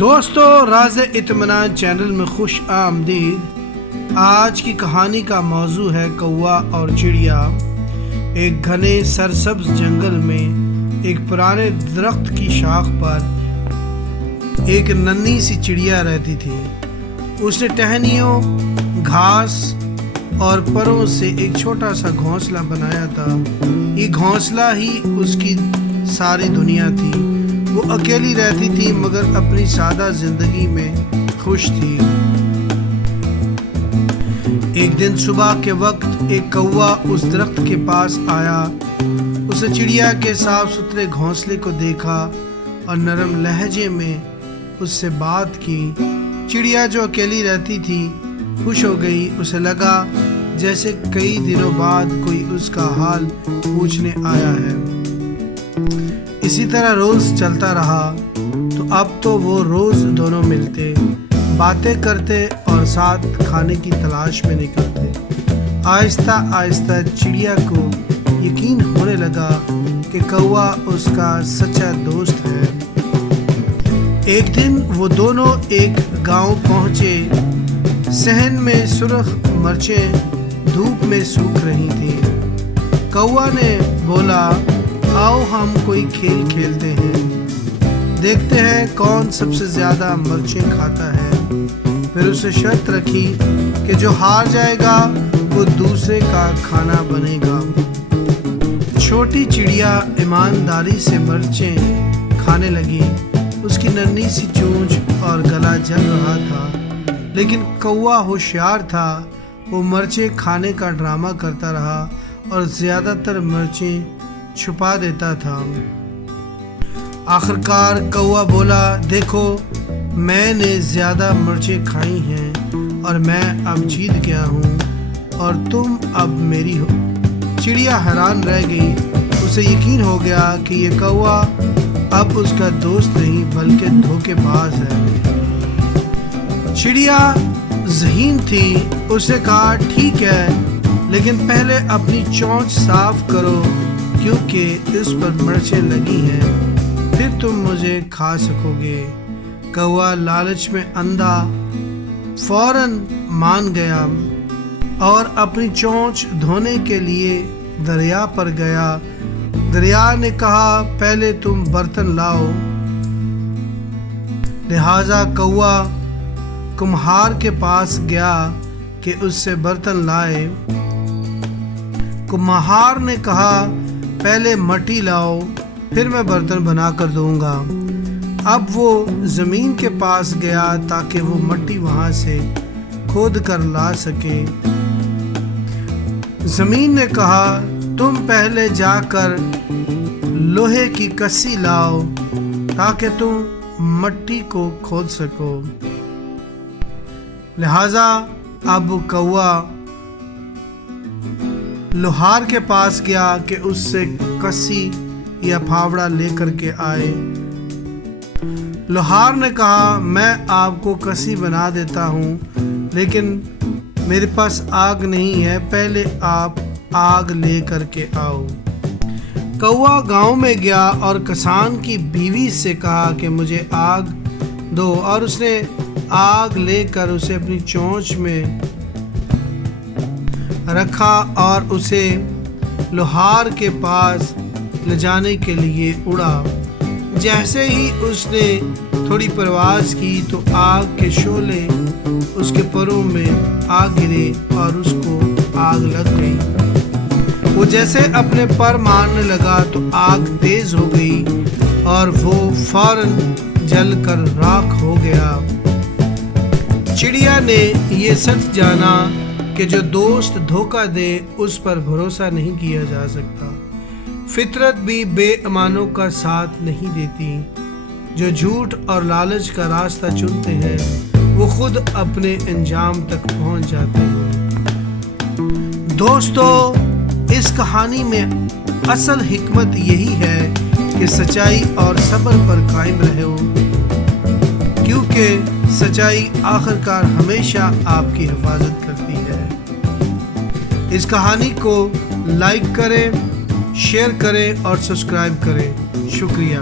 دوستو، راز اطمینان چینل میں خوش آمدید۔ آج کی کہانی کا موضوع ہے کوا اور چڑیا۔ ایک گھنے سرسبز جنگل میں ایک پرانے درخت کی شاخ پر ایک ننھی سی چڑیا رہتی تھی۔ اس نے ٹہنیوں، گھاس اور پروں سے ایک چھوٹا سا گھونسلہ بنایا تھا۔ یہ گھونسلہ ہی اس کی ساری دنیا تھی۔ وہ اکیلی رہتی تھی مگر اپنی سادہ زندگی میں خوش تھی۔ ایک دن صبح کے وقت ایک کوا اس درخت کے پاس آیا۔ اس نے چڑیا کے صاف ستھرے گھونسلے کو دیکھا اور نرم لہجے میں اس سے بات کی۔ چڑیا جو اکیلی رہتی تھی خوش ہو گئی۔ اسے لگا جیسے کئی دنوں بعد کوئی اس کا حال پوچھنے آیا ہے۔ اسی طرح روز چلتا رہا تو اب تو وہ روز دونوں ملتے، باتیں کرتے اور ساتھ کھانے کی تلاش میں نکلتے۔ آہستہ آہستہ چڑیا کو یقین ہونے لگا کہ کوا اس کا سچا دوست ہے۔ ایک دن وہ دونوں ایک گاؤں پہنچے۔ صحن میں سرخ مرچیں دھوپ میں سوکھ رہی تھیں۔ کوا نے بولا، آؤ ہم کوئی کھیل کھیلتے ہیں، دیکھتے ہیں کون سب سے زیادہ مرچیں کھاتا ہے۔ پھر اسے شرط رکھی کہ جو ہار جائے گا وہ دوسرے کا کھانا بنے گا۔ چھوٹی چڑیا ایمانداری سے مرچیں کھانے لگی۔ اس کی ننھی سی چونچ اور گلا جل رہا تھا، لیکن کوا ہوشیار تھا۔ وہ مرچیں کھانے کا ڈرامہ کرتا رہا اور زیادہ تر مرچیں چھپا دیتا تھا۔ آخرکار کوا بولا، دیکھو میں نے زیادہ مرچیں کھائی ہیں اور میں اب جیت گیا ہوں اور تم اب میری ہو۔ چڑیا حیران رہ گئی۔ اسے یقین ہو گیا کہ یہ کوا اب اس کا دوست نہیں بلکہ دھوکے باز ہے۔ چڑیا ذہین تھی۔ اسے کہا، ٹھیک ہے لیکن پہلے اپنی چونچ صاف کرو کیونکہ اس پر مرچیں لگی ہیں، پھر تم مجھے کھا سکو گے۔ کوا لالچ میں اندھا فوراً مان گیا اور اپنی چونچ دھونے کے لیے دریا پر گیا۔ دریا نے کہا، پہلے تم برتن لاؤ۔ لہذا کوا کمہار کے پاس گیا کہ اس سے برتن لائے۔ کمہار نے کہا، پہلے مٹی لاؤ پھر میں برتن بنا کر دوں گا۔ اب وہ زمین کے پاس گیا تاکہ وہ مٹی وہاں سے کھود کر لا سکے۔ زمین نے کہا، تم پہلے جا کر لوہے کی کسی لاؤ تاکہ تم مٹی کو کھود سکو۔ لہذا اب کوا لوہار کے پاس گیا کہ اس سے کسی یا پھاوڑا لے کر کے آئے۔ لوہار نے کہا، میں آپ کو کسی بنا دیتا ہوں لیکن میرے پاس آگ نہیں ہے، پہلے آپ آگ لے کر کے آؤ۔ کوا گاؤں میں گیا اور کسان کی بیوی سے کہا کہ مجھے آگ دو، اور اس نے آگ لے کر اسے اپنی چونچ میں رکھا اور اسے لوہار کے پاس لے جانے کے لیے اڑا۔ جیسے ہی اس نے تھوڑی پرواز کی تو آگ کے شعلے اس کے پروں میں آ گرے اور اس کو آگ لگ گئی۔ وہ جیسے اپنے پر مارنے لگا تو آگ تیز ہو گئی اور وہ فوراً جل کر راکھ ہو گیا۔ چڑیا نے یہ سچ جانا کہ جو دوست دھوکہ دے اس پر بھروسہ نہیں کیا جا سکتا۔ فطرت بھی بے ایمانوں کا ساتھ نہیں دیتی۔ جو جھوٹ اور لالچ کا راستہ چنتے ہیں وہ خود اپنے انجام تک پہنچ جاتے ہیں۔ دوستو، اس کہانی میں اصل حکمت یہی ہے کہ سچائی اور صبر پر قائم رہو، کیونکہ سچائی آخرکار ہمیشہ آپ کی حفاظت کرتی ہے۔ اس کہانی کو لائک کریں، شیئر کریں اور سبسکرائب کریں۔ شکریہ۔